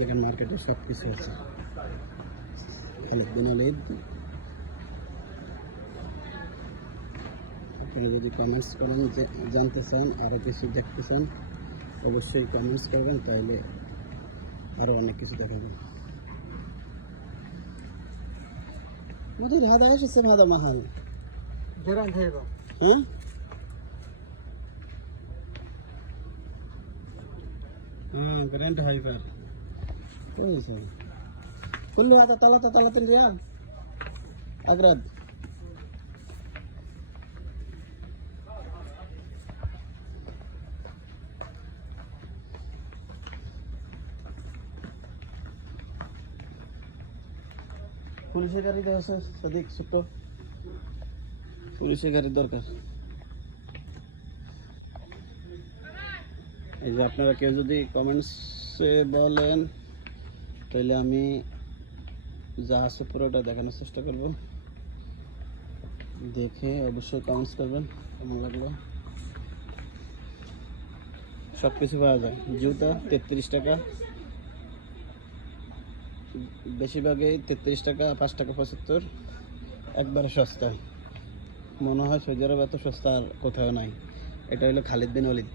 দেখেন মার্কেটে সব কিছু আছে। খালিদ বিন ওয়ালিদ। আপনারা যদি কমেন্টস করেন যে জানতে চান আরও কিছু দেখতে চান অবশ্যই কমেন্টস করবেন, তাহলে আরও অনেক কিছু দেখাবেন। مدير هذا ايش اسم هذا محل؟ جيران هيبة. ها؟ جراند هايبر. كويس هذا. كله هذا 33 ريال. أقرب. পুলিশের গাড়ি দেওয়া আছে সাদিক, ছোট্ট পুলিশের গাড়ির দরকার। এই যে আপনারা কেউ যদি কমেন্টসে বলেন তাহলে আমি যা আছে পুরোটা দেখানোর চেষ্টা করব। দেখে অবশ্যই কমেন্টস করবেন কেমন লাগলো। সব কিছু পাওয়া যায়। জুতা 33 টাকা, বেশিরভাগই 33 টাকা, 5 টাকা 75, একবারে সস্তায়। মনে হয় সৌদি আরব এত সস্তা আর কোথাও নাই। এটা হলো খালিদ বিন ওয়ালিদ।